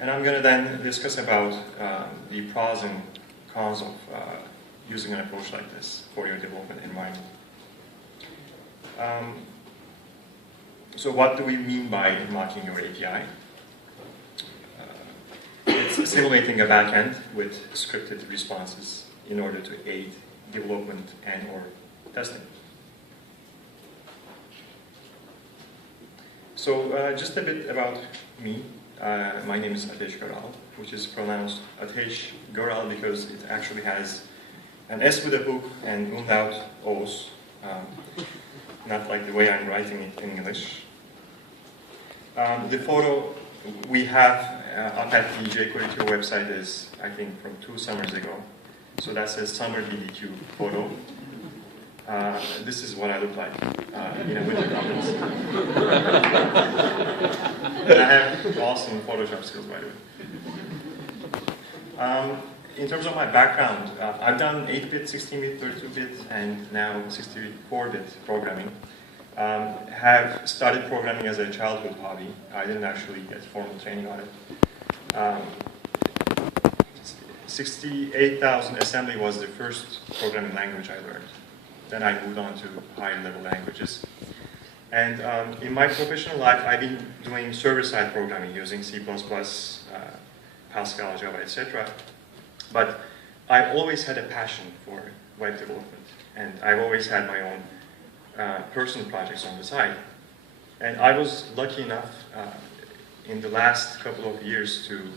And I'm going to then discuss about the pros and cons of using an approach like this for your development environment. So what do we mean by mocking your API? It's simulating a backend with scripted responses in order to aid development and or testing. So just a bit about me. My name is Goral, which is pronounced Goral because it actually has an S with a hook and umlaut O's, not like the way I'm writing it in English. The photo we have up at the JQueryTO website is, I think, from 2 summers ago. So that's a summer BDQ photo. This is what I look like in a winter conference. And I have awesome Photoshop skills, by the way. In terms of my background, I've done 8-bit, 16-bit, 32-bit, and now 64-bit programming. Have started programming as a childhood hobby. I didn't actually get formal training on it. 68,000 assembly was the first programming language I learned. Then I moved on to higher level languages. And in my professional life, I've been doing server-side programming using C++, Pascal, Java, etc. But I've always had a passion for web development. And I've always had my own personal projects on the side. And I was lucky enough in the last couple of years to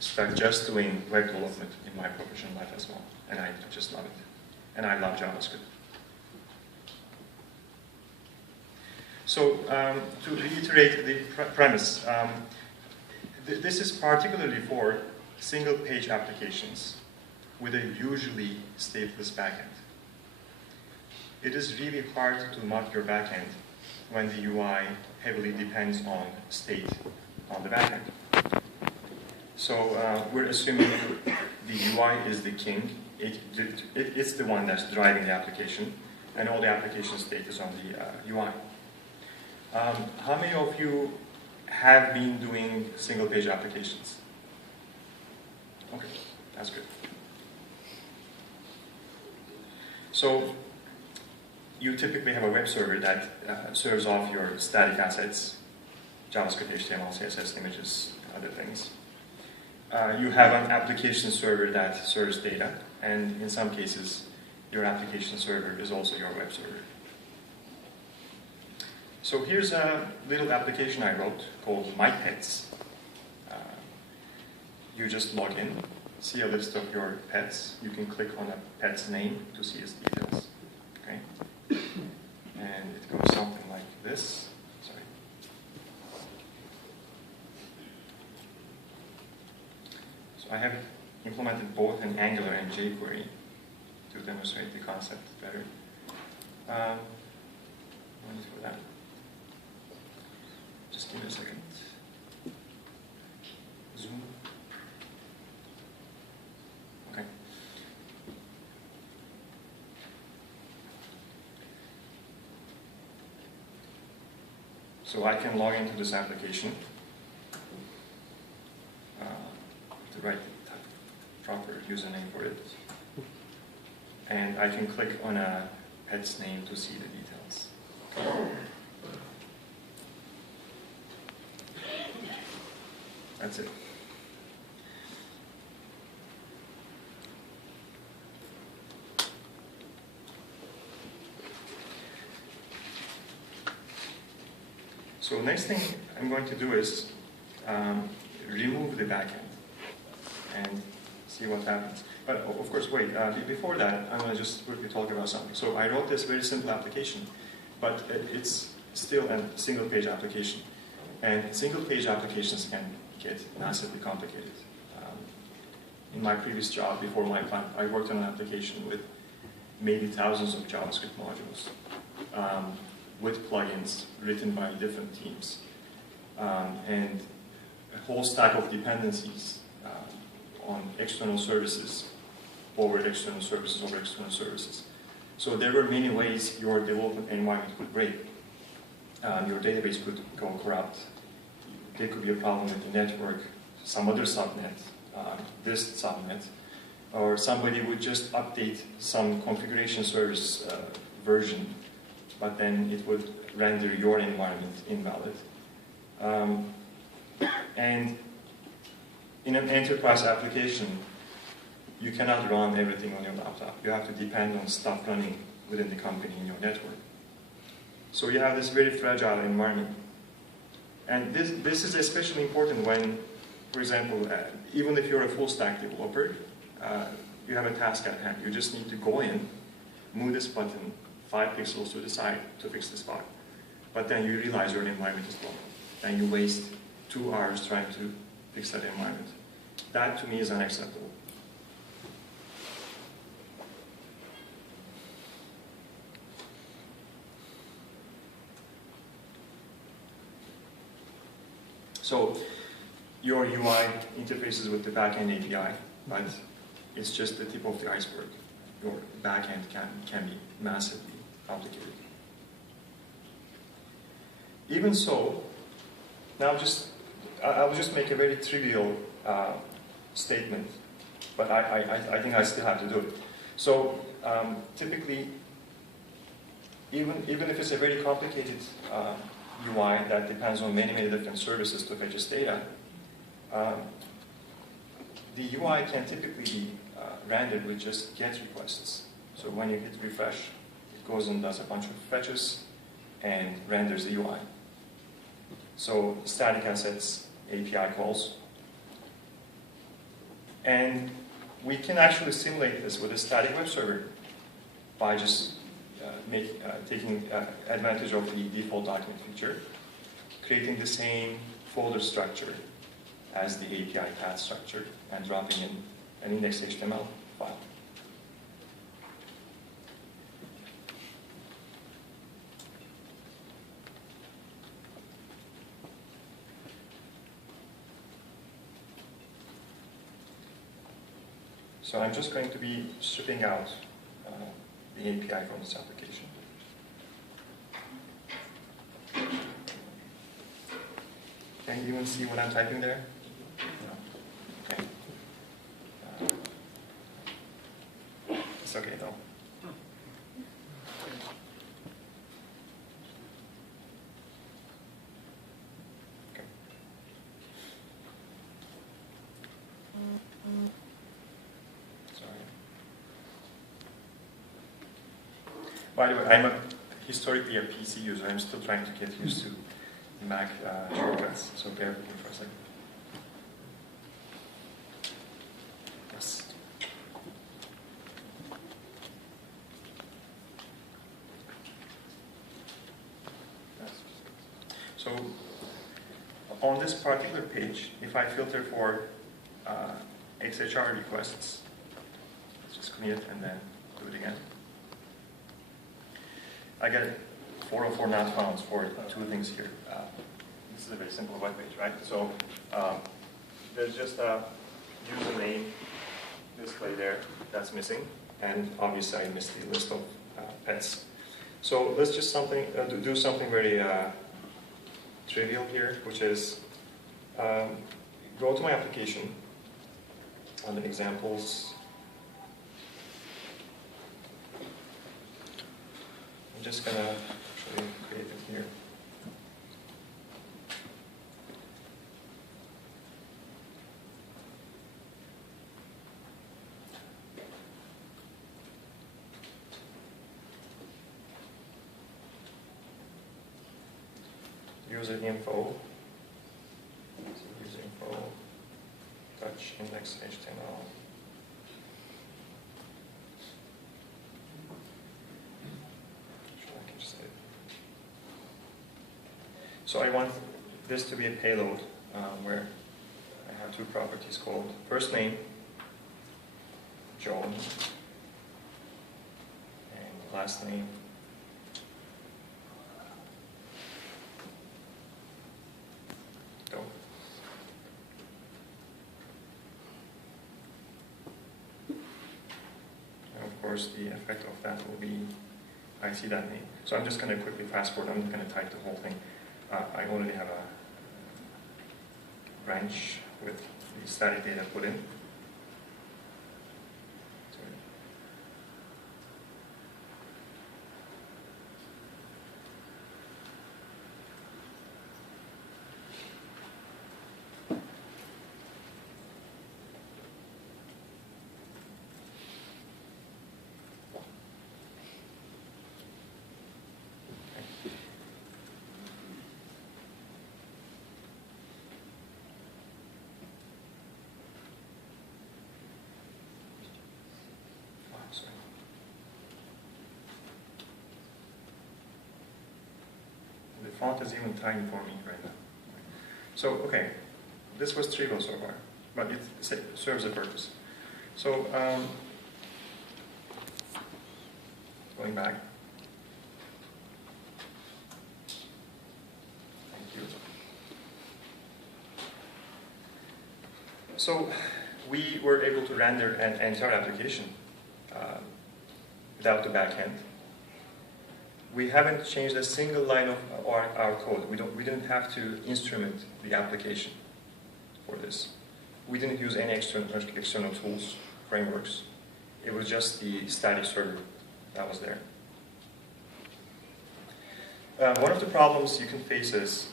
start just doing web development in my professional life as well. And I just love it. And I love JavaScript. So to reiterate the premise, this is particularly for single-page applications with a usually stateless backend. It is really hard to mock your backend when the UI heavily depends on state on the backend. So we're assuming the UI is the king. It's the one that's driving the application, and all the application state is on the UI. How many of you have been doing single-page applications? Okay, that's good. So you typically have a web server that serves off your static assets, JavaScript, HTML, CSS, images, other things. You have an application server that serves data, and in some cases, your application server is also your web server. So here's a little application I wrote called My Pets. You just log in, see a list of your pets. You can click on a pet's name to see its details. Okay? And it goes something like this. Sorry. So I have implemented both in Angular and jQuery to demonstrate the concept better. No need for that. Just give me a second. Zoom. Okay. So I can log into this application. The right proper username for it. And I can click on a pet's name to see the details. Okay. That's it. So next thing I'm going to do is remove the backend and see what happens. But of course, wait, before that, I'm going to just quickly talk about something. So I wrote this very simple application, but it's still a single-page application. And single-page applications can get massively complicated. In my previous job, before my plan, I worked on an application with maybe thousands of JavaScript modules, with plugins written by different teams, and a whole stack of dependencies on external services over external services over external services. So there were many ways your development environment could break. Your database could go corrupt. there could be a problem with the network, some other subnet, this subnet, or somebody would just update some configuration service version, but then it would render your environment invalid. And in an enterprise application, you cannot run everything on your laptop. You have to depend on stuff running within the company in your network. So you have this very fragile environment. And this is especially important when, for example, even if you're a full stack developer, you have a task at hand. You just need to go in, move this button 5 pixels to the side to fix this bug. But then you realize your environment is broken. And you waste 2 hours trying to fix that environment. That to me is unacceptable. So your UI interfaces with the backend API, but it's just the tip of the iceberg. Your backend can be massively complicated. Even so, now I will just make a very trivial statement, but I think I still have to do it. So typically, even if it's a very complicated UI that depends on many different services to fetch its data, the UI can typically be rendered with just GET requests. So when you hit refresh, it goes and does a bunch of fetches and renders the UI. So static assets, API calls. And we can actually simulate this with a static web server by just taking advantage of the default document feature, creating the same folder structure as the API path structure, and dropping in an index.html file. So I'm just going to be stripping out the API from this application. Can you even see what I'm typing there? No. Okay. It's okay though. Okay. Sorry. By the way, I'm historically a PC user. I'm still trying to get used to Mac shortcuts, so bear with me for a second. Yes. So on this particular page, if I filter for XHR requests, let's just clean it and then do it again. I get 404 not found for 2 things here. This is a very simple web page, right? So there's just a username display there that's missing, and obviously I missed the list of pets. So let's just do something very trivial here, which is go to my application under examples. I'm just going to actually create it here. User info. So user info, touch index.html. So I want this to be a payload where I have 2 properties called first name, John, and last name, Doe. And of course, the effect of that will be I see that name. So I'm just going to quickly fast forward. I'm not going to type the whole thing. I already have branch with the static data put in. The font is even tiny for me right now. So, okay, this was trivial so far, but it serves a purpose. So, going back. Thank you. So, we were able to render an entire application without the backend. We haven't changed a single line of our code. We didn't have to instrument the application for this. We didn't use any external tools, frameworks. It was just the static server that was there. One of the problems you can face is,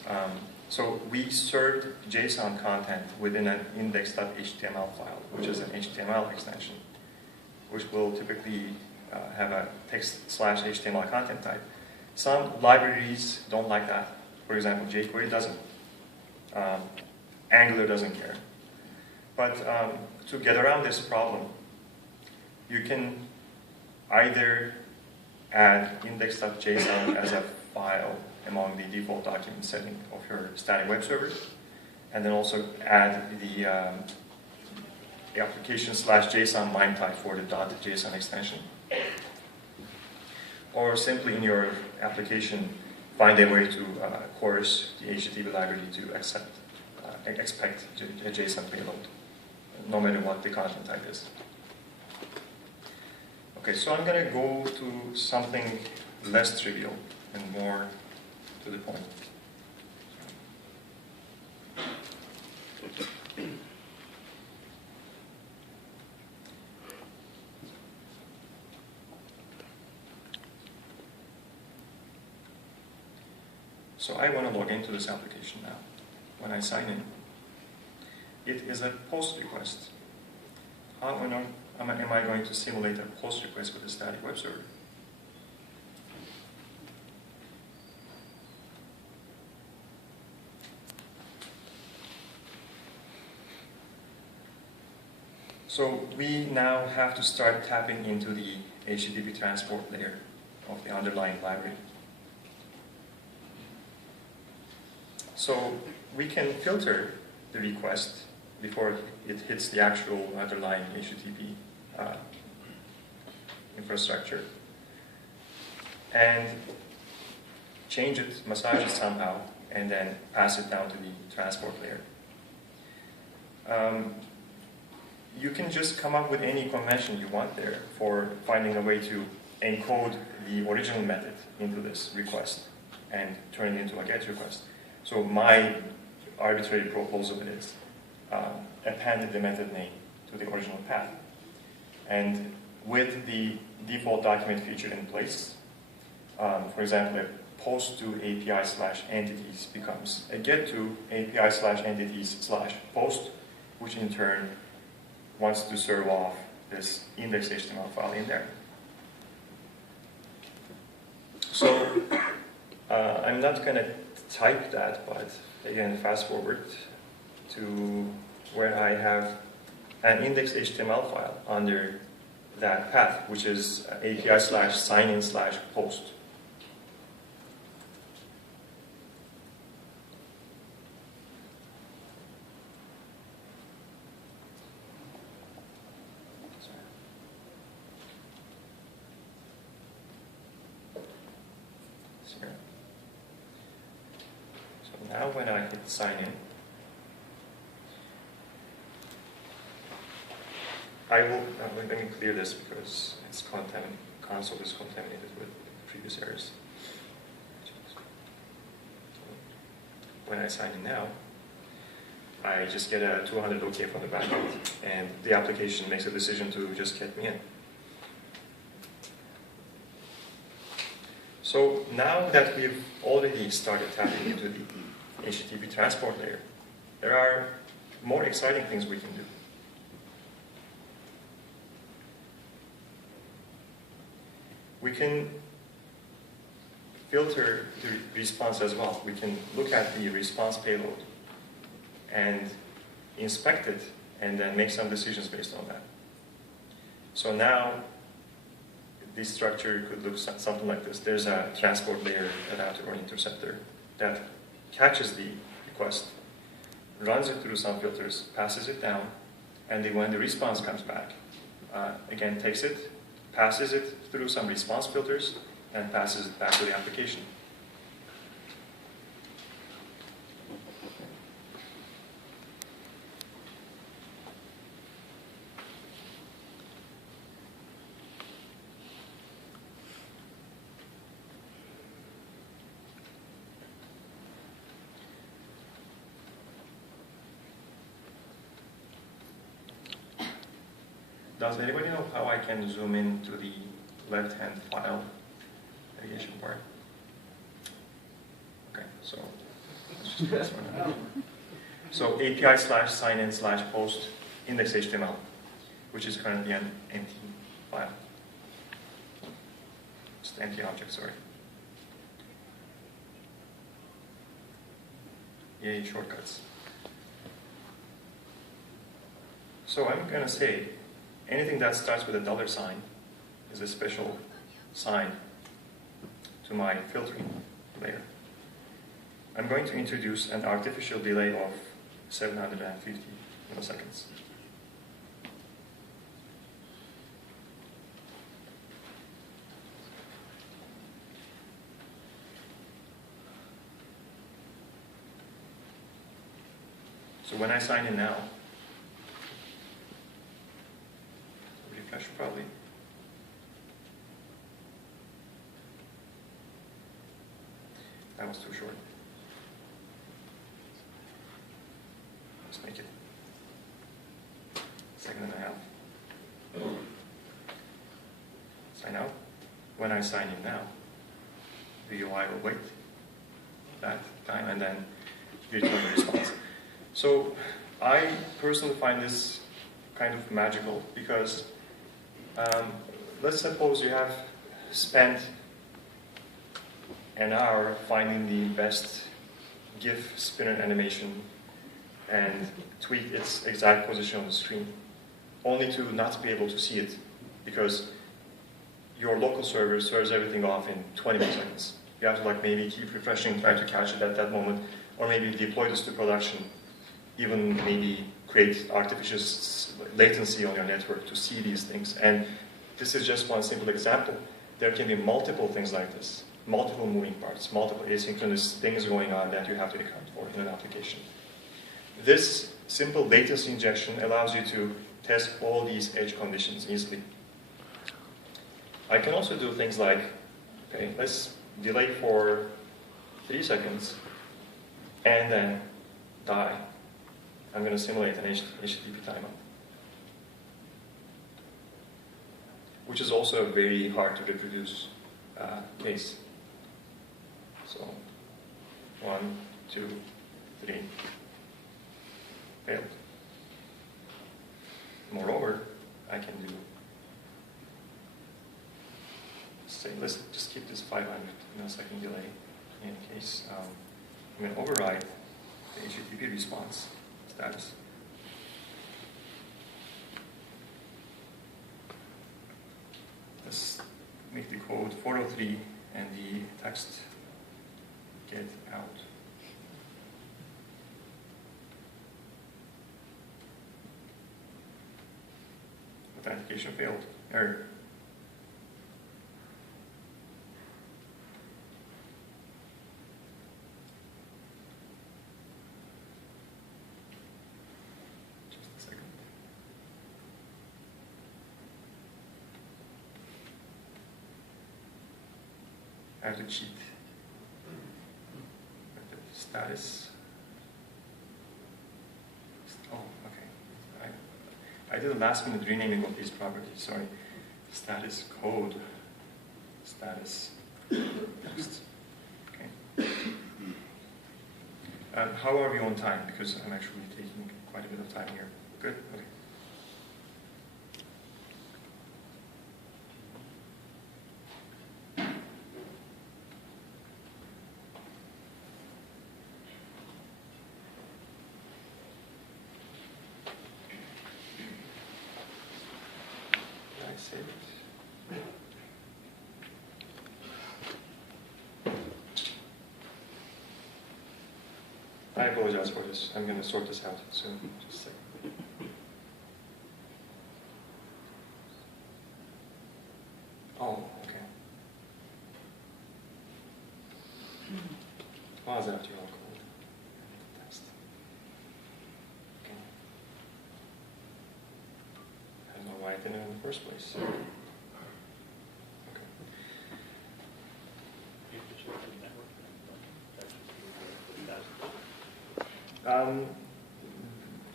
so we served JSON content within an index.html file, which is an HTML extension, which will typically have a text/HTML content type. Some libraries don't like that. For example, jQuery doesn't. Angular doesn't care. But to get around this problem, you can either add index.json as a file among the default document setting of your static web server, and then also add the application/JSON MIME type for the .json extension. Or simply in your application, find a way to coerce the HTTP library to expect a JSON payload, no matter what the content type is. Okay, so I'm going to go to something less trivial and more to the point. So I want to log into this application now. When I sign in, it is a POST request. How am I going to simulate a POST request with a static web server? So we now have to start tapping into the HTTP transport layer of the underlying library. So we can filter the request before it hits the actual underlying HTTP infrastructure, and change it, massage it somehow, and then pass it down to the transport layer. You can just come up with any convention you want there for finding a way to encode the original method into this request and turn it into a GET request. So my arbitrary proposal is appended the method name to the original path. And with the default document feature in place, for example, a post to API/entities becomes a get to API/entities/post, which in turn wants to serve off this index.html file in there. So I'm not going to type that, but again, fast forward to where I have an index.html file under that path, which is API/signin/post. Now when I hit sign in, I will, let me clear this because it's console is contaminated with previous errors. When I sign in now, I just get a 200 OK from the backend, and the application makes a decision to just get me in. So now that we've already started tapping into the HTTP transport layer, there are more exciting things we can do. We can filter the response as well. We can look at the response payload and inspect it and then make some decisions based on that. So now this structure could look something like this. There's a transport layer adapter or interceptor that catches the request, runs it through some filters, passes it down, and then when the response comes back, again takes it, passes it through some response filters, and passes it back to the application. Does anybody know how I can zoom into the left-hand file navigation part? Okay, so let's just pass one out. So API/signin/post index.html, which is currently an empty file. Just empty object, sorry. Yay, shortcuts. So I'm going to say anything that starts with a $sign is a special sign to my filtering layer. I'm going to introduce an artificial delay of 750 milliseconds. So when I sign in now, refresh probably. That was too short. Let's make it a second and a half. Sign out. When I sign in now, the UI will wait that time and then return the response. So I personally find this kind of magical because let's suppose you have spent an hour finding the best GIF spinner animation and tweak its exact position on the screen, only to not be able to see it because your local server serves everything off in 20 milliseconds. You have to maybe keep refreshing, try to catch it at that moment, or maybe deploy this to production, even maybe create artificial latency on your network to see these things. And this is just one simple example. There can be multiple things like this, multiple moving parts, multiple asynchronous things going on that you have to account for in an application. This simple latency injection allows you to test all these edge conditions easily. I can also do things like, okay, let's delay for 3 seconds and then die. I'm going to simulate an HTTP timeout, which is also a very hard to reproduce case. So 1, 2, 3, failed. Moreover, I can do, say, let's just keep this 500 millisecond delay in case. I'm going to override the HTTP response status. Let's make the code 403 and the text get out. Authentication failed. Error. Just a second. I have to cheat. Status. Oh, okay. I did a last minute renaming of these properties, sorry. Status code, status text. Okay. How are we on time? Because I'm actually taking quite a bit of time here. Good? Okay. Save it. I apologize for this. I'm going to sort this out soon. Just a second. Oh, okay. Why is that after all called? Text. Okay. I don't know why I didn't in the first place. Okay.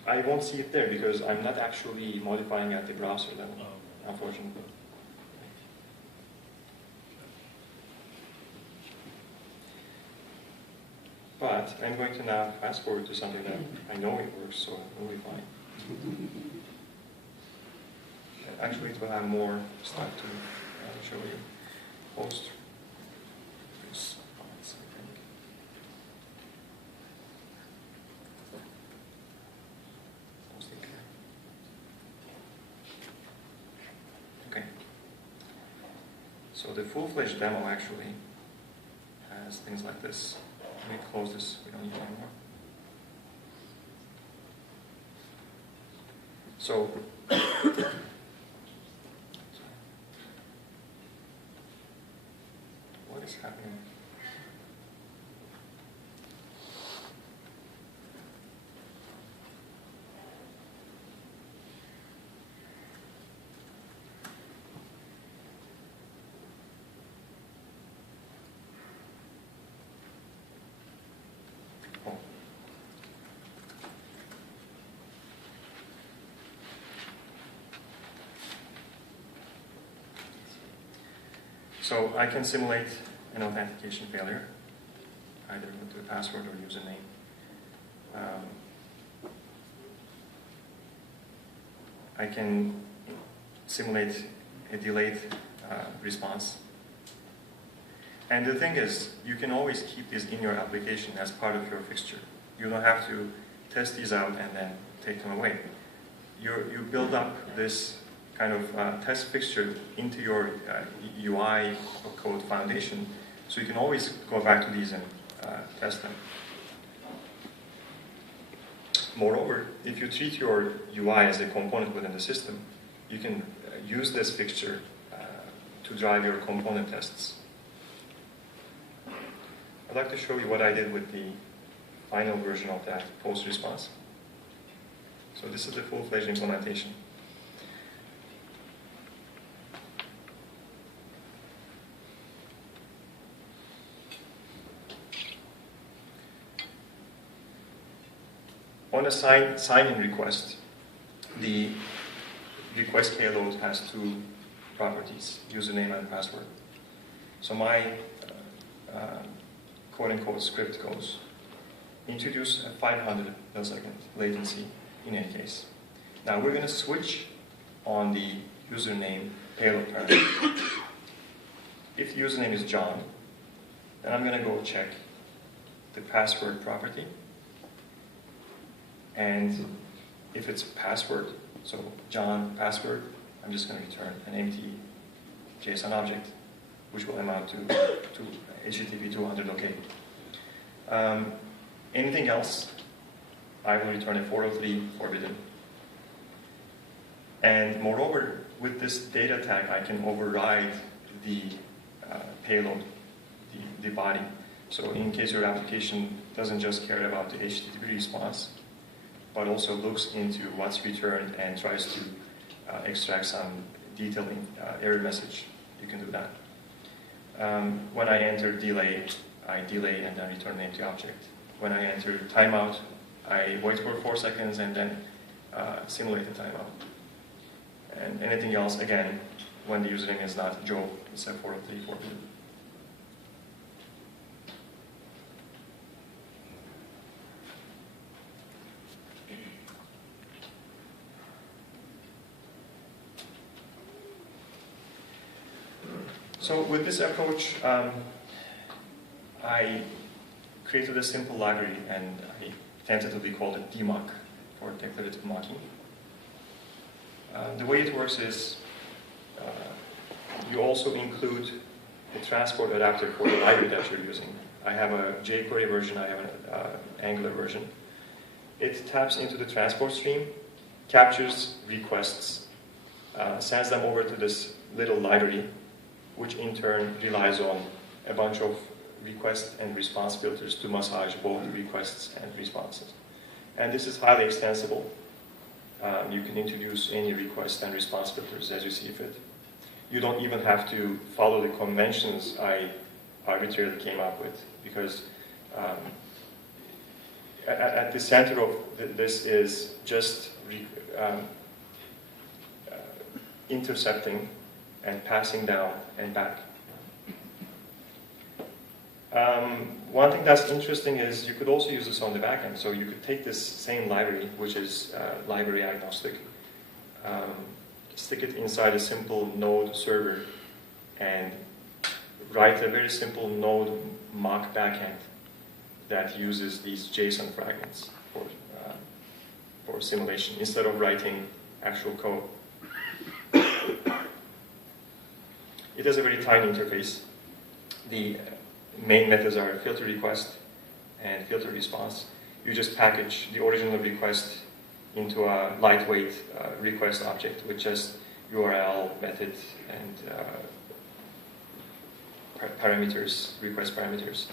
I won't see it there because I'm not actually modifying at the browser level, unfortunately. But I'm going to now fast forward to something that I know it works, so it will be fine. Actually, it will have more stuff to show you. Post response, I think. Okay. So the full-fledged demo actually has things like this. Let me close this, we don't need it anymore. So, what is happening? So I can simulate an authentication failure, either with the password or username. I can simulate a delayed response. And the thing is, you can always keep these in your application as part of your fixture. You don't have to test these out and then take them away. You build up this kind of test fixture into your UI or code foundation, so you can always go back to these and test them. Moreover, if you treat your UI as a component within the system, you can use this fixture to drive your component tests. I'd like to show you what I did with the final version of that post response. So this is the full-fledged implementation. On a sign-in request, the request payload has two properties, username and password. So my quote-unquote script goes, introduce a 500 millisecond latency in any case. Now we're going to switch on the username payload parameter. If the username is John, then I'm going to go check the password property. And if it's password, so John password, I'm just going to return an empty JSON object, which will amount to HTTP 200 OK. Anything else, I will return a 403 forbidden. And moreover, with this data tag, I can override the payload, the body. So in case your application doesn't just care about the HTTP response, but also looks into what's returned and tries to extract some detailed error message, you can do that. When I enter delay, I delay and then return an empty object. When I enter timeout, I wait for 4 seconds and then simulate the timeout. And anything else, again, when the username is not Joe, it's a 434. So with this approach, I created a simple library and I tentatively called it dmock for declarative mocking. The way it works is you also include the transport adapter for the library that you're using. I have a jQuery version, I have an Angular version. It taps into the transport stream, captures requests, sends them over to this little library, which in turn relies on a bunch of request and response filters to massage both requests and responses. And this is highly extensible. You can introduce any request and response filters as you see fit. You don't even have to follow the conventions I arbitrarily came up with, because at the center of this is just intercepting and passing down and back. One thing that's interesting is you could also use this on the back end. So you could take this same library, which is library agnostic, stick it inside a simple node server, and write a very simple node mock backend that uses these JSON fragments for simulation instead of writing actual code. It has a very tiny interface. The main methods are filter request and filter response. You just package the original request into a lightweight request object with just URL, method, and parameters, request parameters.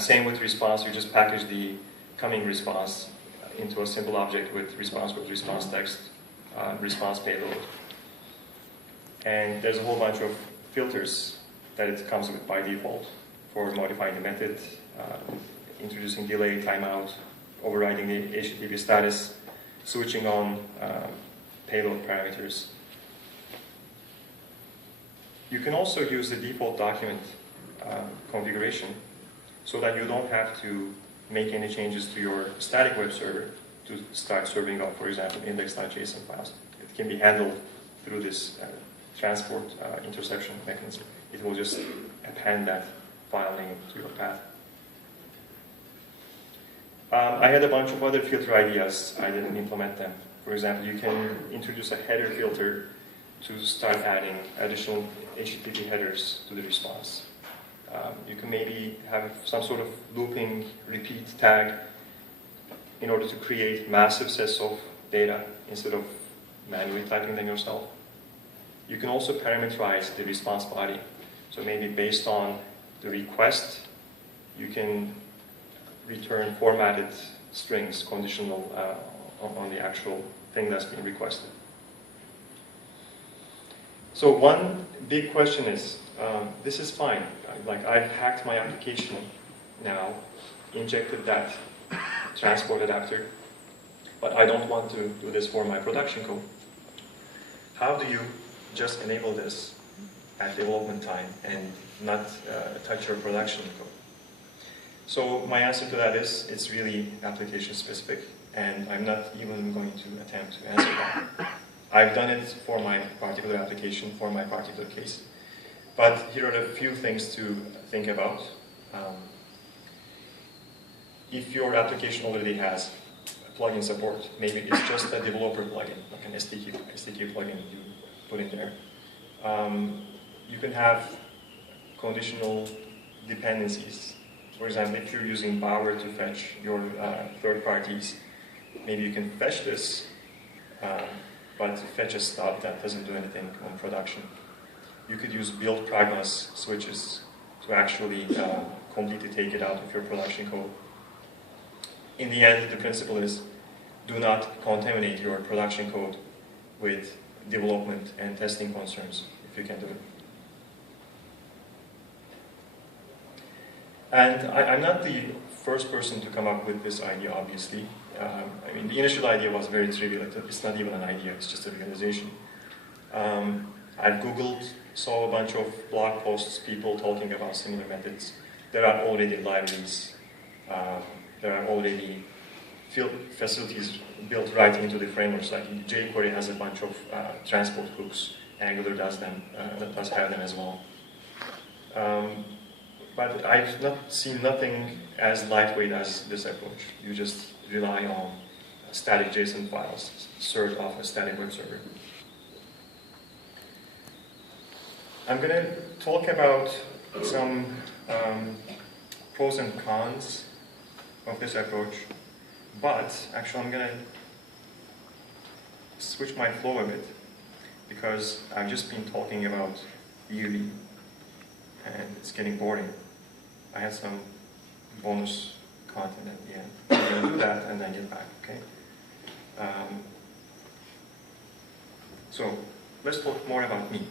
Same with response. You just package the coming response into a simple object with response text, response payload. And there's a whole bunch of filters that it comes with by default for modifying the method, introducing delay, timeout, overriding the HTTP status, switching on payload parameters. You can also use the default document configuration so that you don't have to make any changes to your static web server to start serving up, for example, index.json files. It can be handled through this transport interception mechanism. It will just append that file name to your path. I had a bunch of other filter ideas. I didn't implement them. For example, you can introduce a header filter to start adding additional HTTP headers to the response. You can maybe have some sort of looping repeat tag in order to create massive sets of data instead of manually typing them yourself. You can also parameterize the response body. So maybe based on the request, you can return formatted strings conditional on the actual thing that's being requested. So one big question is, this is fine. Like, I've hacked my application now, injected that transport adapter, but I don't want to do this for my production code. How do you just enable this at development time and not touch your production code? So my answer to that is, it's really application specific, and I'm not even going to attempt to answer that. I've done it for my particular application, for my particular case. But here are a few things to think about. If your application already has plugin support, maybe it's just a developer plugin, like an SDK plugin you put in there. You can have conditional dependencies. For example, if you're using Bower to fetch your third parties, maybe you can fetch this, but fetch a stub that doesn't do anything on production. You could use build pragmas switches to actually completely take it out of your production code. In the end, the principle is, do not contaminate your production code with development and testing concerns, if you can do it. And I'm not the first person to come up with this idea, obviously. I mean, the initial idea was very trivial. It's not even an idea, it's just a realization. I've Googled, saw a bunch of blog posts, people talking about similar methods. There are already libraries. There are already field facilities built right into the frameworks. Like jQuery has a bunch of transport hooks. Angular does have them as well. But I've not seen nothing as lightweight as this approach. You just rely on static JSON files served off a static web server. I'm going to talk about some pros and cons of this approach, but actually I'm going to switch my flow a bit, because I've just been talking about UV and it's getting boring. I had some bonus content at the end. I'm going to do that and then get back, okay? So let's talk more about me.